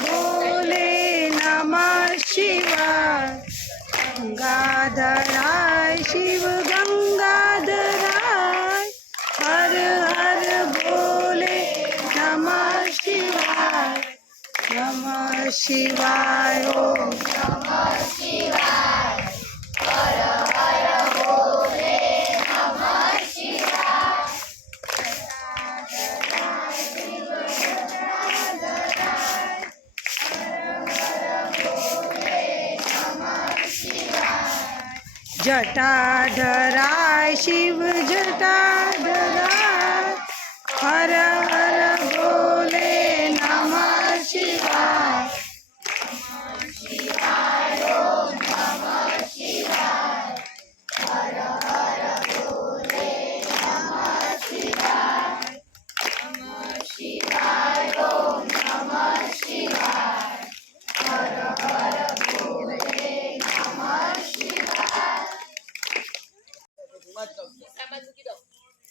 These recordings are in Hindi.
भोले नमः शिवाय गंगाधराय शिव गंगाधराय हर हर भोले नमः शिवाय नमः शिवाय ओम જટાઢરાય શિવ જટાઢરાય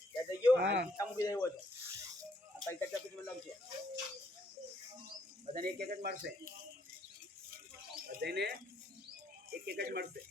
ત્યાં જઈ ગયો. હા. અને ખિસ્સામાં મૂકી દેવો આ પૈસા લાવશે બધાને એક એક જ મળશે બધાને એક એક જ મળશે